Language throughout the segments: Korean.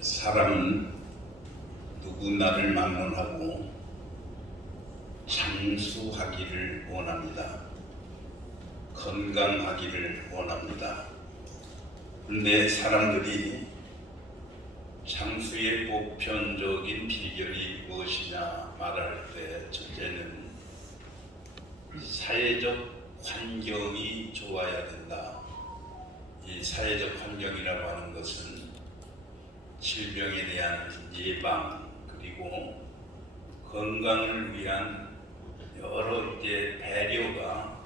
사람은 누구나를 막론하고 장수하기를 원합니다. 건강하기를 원합니다. 그런데 사람들이 장수의 보편적인 비결이 무엇이냐 말할 때 첫째는 사회적 환경이 좋아야 된다. 이 사회적 환경이라고 하는 것은 질병에 대한 예방 그리고 건강을 위한 여러 배려가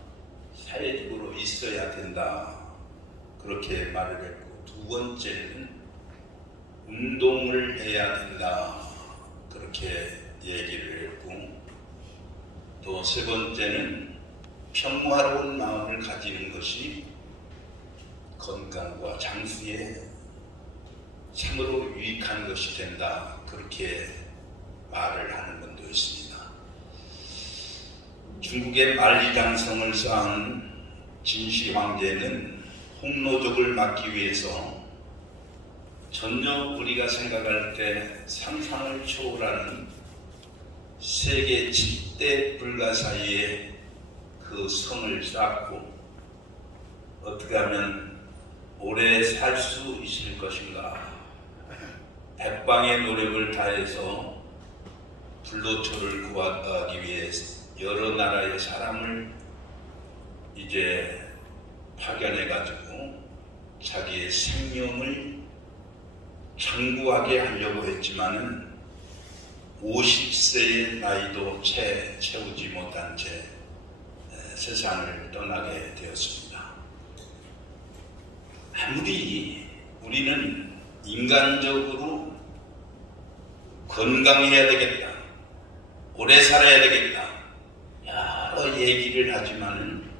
사회적으로 있어야 된다. 그렇게 말을 했고, 두 번째는 운동을 해야 된다. 그렇게 얘기를 했고, 또 세 번째는 평화로운 마음을 가지는 것이 건강과 장수에 참으로 유익한 것이 된다. 그렇게 말을 하는 분도 있습니다. 중국의 만리장성을 쌓은 진시 황제는 홍로족을 막기 위해서 전혀 우리가 생각할 때 상상을 초월하는 세계 7대 불가사의에 그 성을 쌓고 어떻게 하면 오래 살 수 있을 것인가, 백방의 노력을 다해서 불로초를 구하기 위해 여러 나라의 사람을 이제 파견해 가지고 자기의 생명을 장구하게 하려고 했지만은 50세의 나이도 채우지 못한 채 세상을 떠나게 되었습니다. 아무리 우리는 인간적으로 건강해야 되겠다, 오래 살아야 되겠다, 여러 얘기를 하지만은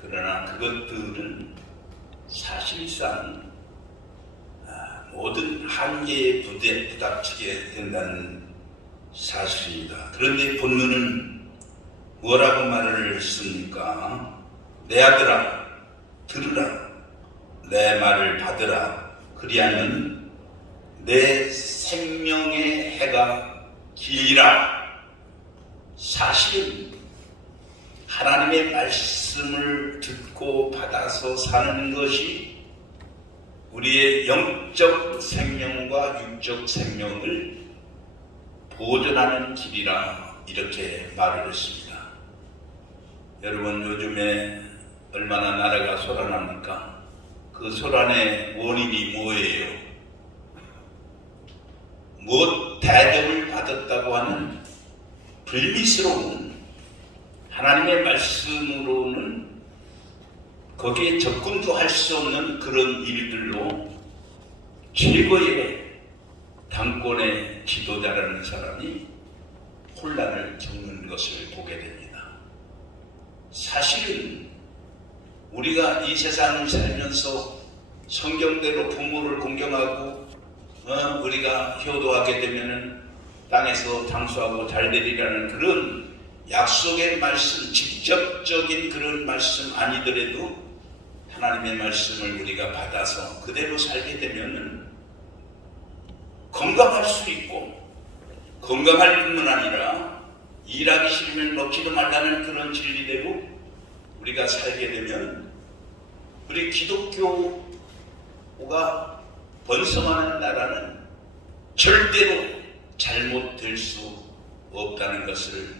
그러나 그것들은 사실상 모든 한계에 부닥치게 된다는 사실입니다. 그런데 본문은 뭐라고 말을 했습니까? 내 아들아, 들으라. 내 말을 받으라. 그리하면 내 생명의 해가 길리라. 사실은 하나님의 말씀을 듣고 받아서 사는 것이 우리의 영적 생명과 육적 생명을 보존하는 길이라 이렇게 말을 했습니다. 여러분, 요즘에 얼마나 나라가 소란합니까? 그 소란의 원인이 뭐예요? 대접을 받았다고 하는 불미스러운 하나님의 말씀으로는 거기에 접근도 할 수 없는 그런 일들로 최고의 당권의 지도자라는 사람이 혼란을 겪는 것을 보게 됩니다. 사실은 우리가 이 세상을 살면서 성경대로 부모를 공경하고 우리가 효도하게 되면은 땅에서 장수하고 잘 되리라는 그런 약속의 말씀, 직접적인 그런 말씀 아니더라도 하나님의 말씀을 우리가 받아서 그대로 살게 되면은 건강할 수 있고, 건강할 뿐만 아니라 일하기 싫으면 먹지도 말라는 그런 진리대로 우리가 살게 되면 우리 기독교가 번성하는 나라는 절대로 잘못될 수 없다는 것을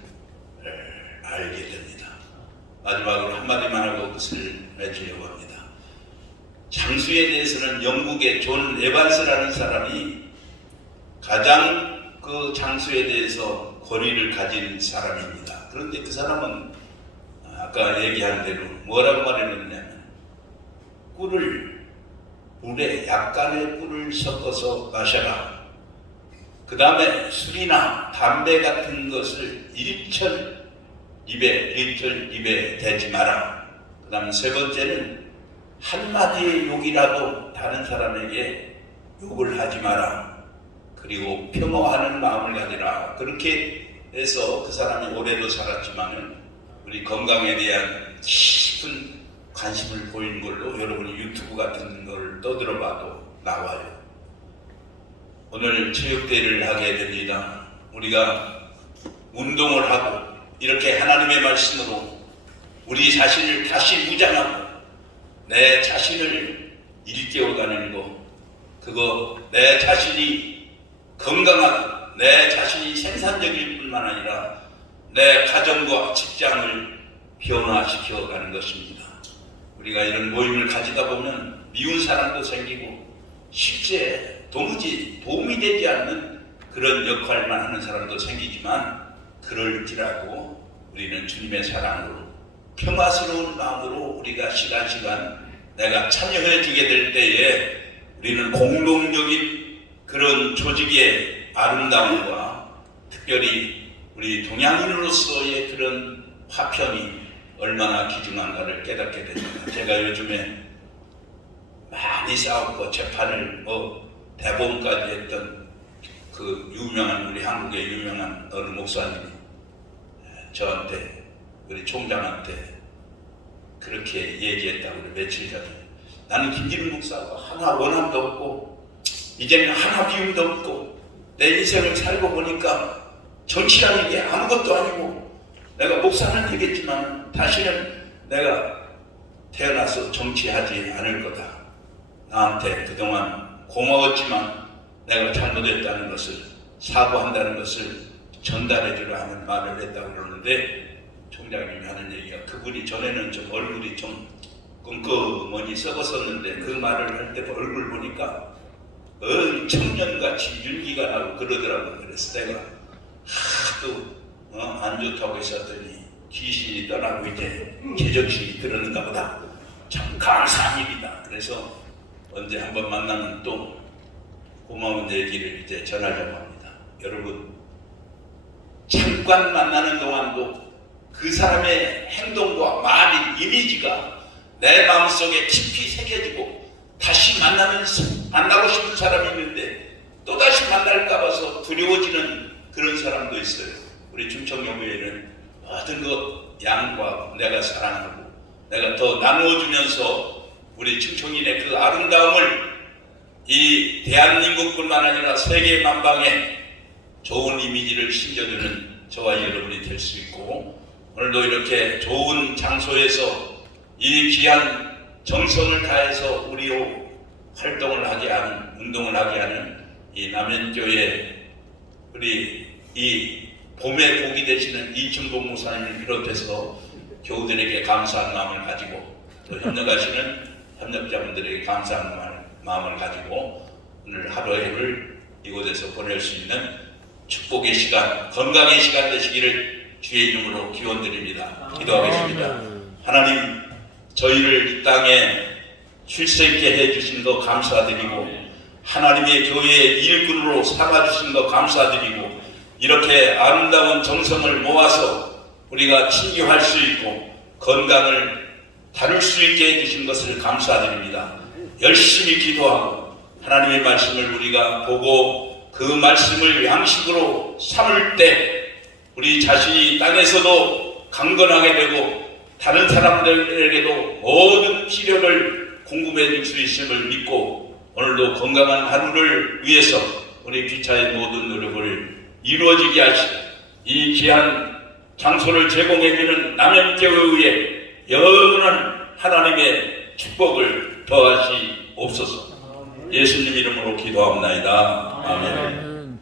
알게 됩니다. 마지막으로 한마디만 하고 끝을 맺으려고 합니다. 장수에 대해서는 영국의 존 에반스라는 사람이 가장 그 장수에 대해서 권위를 가진 사람입니다. 그런데 그 사람은 아까 얘기한 대로 뭐라고 말했느냐면 물에 약간의 꿀을 섞어서 마셔라. 그 다음에 술이나 담배 같은 것을 일절 입에 대지 마라. 그 다음 세 번째는 한마디의 욕이라도 다른 사람에게 욕을 하지 마라. 그리고 평화하는 마음을 가지라. 그렇게 해서 그 사람이 오래도 살았지만은 우리 건강에 대한 깊은 관심을 보이는 걸로 여러분이 유튜브 같은 걸 떠들어봐도 나와요. 오늘 체육대회를 하게 됩니다. 우리가 운동을 하고 이렇게 하나님의 말씀으로 우리 자신을 다시 무장하고 내 자신을 일깨워가는 거, 그거 내 자신이 건강하고 내 자신이 생산적일 뿐만 아니라 내 가정과 직장을 변화시켜가는 것입니다. 우리가 이런 모임을 가지다 보면 미운 사람도 생기고 실제 도무지 도움이 되지 않는 그런 역할만 하는 사람도 생기지만, 그럴지라도 우리는 주님의 사랑으로 평화스러운 마음으로 우리가 시간 내가 참여해 주게 될 때에 우리는 공동적인 그런 조직의 아름다움과 특별히 우리 동양인으로서의 그런 화평이 얼마나 귀중한가를 깨닫게 됩니다. 제가 요즘에 많이 싸웠고 재판을 대법원까지 했던 그 유명한, 우리 한국의 유명한 어느 목사님이 저한테, 우리 총장한테 그렇게 얘기했다고 며칠 전에. 나는 김기룡 목사가 하나 원함도 없고 이제는 하나 비움도 없고 내 인생을 살고 보니까 정치라는 게 아무것도 아니고 내가 목사는 되겠지만 다시는 내가 태어나서 정치하지 않을 거다. 나한테 그동안 고마웠지만 내가 잘못했다는 것을, 사과한다는 것을 전달해주라 하는 말을 했다고 그러는데, 총장님이 하는 얘기가, 그분이 전에는 좀 얼굴이 좀 끔끔하니 썩었었는데 그 말을 할 때 얼굴 보니까 청년같이 윤기가 나고 그러더라고요. 그래서 내가 하도 안 좋다고 했었더니 귀신이 떠나고 이제 제정신이 들었는가 보다. 참 감사한 일이다. 그래서 언제 한번 만나면 또 고마운 얘기를 이제 전하려고 합니다. 여러분, 잠깐 만나는 동안도 그 사람의 행동과 말이, 이미지가 내 마음속에 깊이 새겨지고 다시 만나고 싶은 사람이 있는데 또다시 만날까 봐서 두려워지는 그런 사람도 있어요. 우리 충청교회에는 모든 것 양보하고 내가 사랑하고 내가 더 나누어주면서 우리 충청인의 그 아름다움을 이 대한민국뿐만 아니라 세계 만방에 좋은 이미지를 심겨주는 저와 여러분이 될 수 있고, 오늘도 이렇게 좋은 장소에서 이 귀한 정성을 다해서 우리로 활동을 하게 하는, 운동을 하게 하는 이 남현교회, 우리 이 봄의 복이 되시는 이춘복 목사님을 비롯해서 교우들에게 감사한 마음을 가지고, 또 협력하시는 협력자분들에게 감사한 마음을 가지고 오늘 하루를 이곳에서 보낼 수 있는 축복의 시간, 건강의 시간 되시기를 주의 이름으로 기원드립니다. 기도하겠습니다. 하나님, 저희를 이 땅에 쉴 수 있게 해주신 거 감사드리고, 하나님의 교회의 일꾼으로 삼아주신 거 감사드리고, 이렇게 아름다운 정성을 모아서 우리가 친교할 수 있고 건강을 다룰 수 있게 해주신 것을 감사드립니다. 열심히 기도하고 하나님의 말씀을 우리가 보고 그 말씀을 양식으로 삼을 때 우리 자신이 땅에서도 강건하게 되고 다른 사람들에게도 모든 필요를 공급해 줄 수 있음을 믿고, 오늘도 건강한 하루를 위해서 우리 귀차의 모든 노력을 이루어지게 하시고 이 귀한 장소를 제공해주는 남현교회에 영원한 하나님의 축복을 더하시옵소서. 예수님 이름으로 기도합나이다. 아멘.